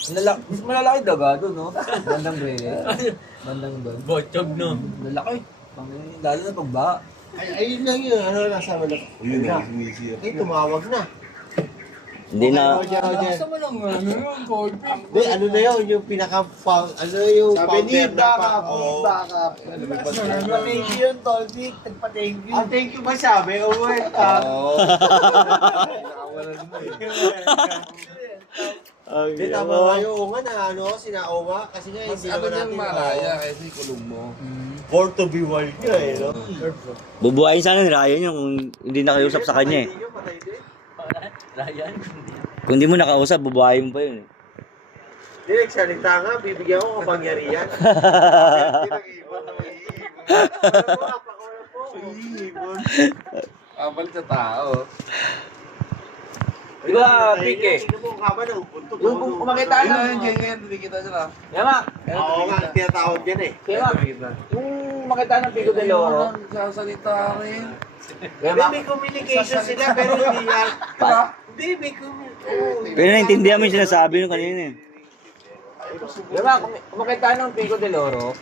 Mas malalaki daga doon, no? Bandang Reyes. Bandang doon. Botchog, no? Lalaki. Lalo na pag baka. Ayun lang yun. Ano nasa malak? Yun na. na, sumisi ako. Eh, tumawag na. Hindi na, Nasa mo lang ano yun, cold pick. Hindi, ano na yun, yung ano yung Sabi ni founder na backup, oo. backup. Thank you yun, Tolby. Thank you. Ah, thank you ba sabi? Oo, Oo. Hindi, tama nga yung oo nga na, ano, sinaoma. Kasi nga, hindi naman natin. kasi kulong mo. Born to be wild nga eh, no? bubuhayin sana ni Ryan yun kung hindi nakausap sa kanya eh. Patay din. Ryan. Kung hindi mo nakausap, bubuhayin mo pa yun eh. Hindi, nagsalita nga, bibigyan ko kapangyarihan. Pinag-ibon na Ibon. Kapalit sa tao. Di ba, Pick eh? Sino mo kaba na upunto? Yung kumakita Ayun na. na, yung ganyan, kita sila. Yama, Oo nga, tinatawag yan eh. Yama. Yung makita ng Pico de Loro. Sasalita rin. Hindi, may communication sila, pero hindi yan. Hindi, may communication. Pero naintindihan mo yung sinasabi nung kanina eh. Yama, kumakita ng Pico de Loro.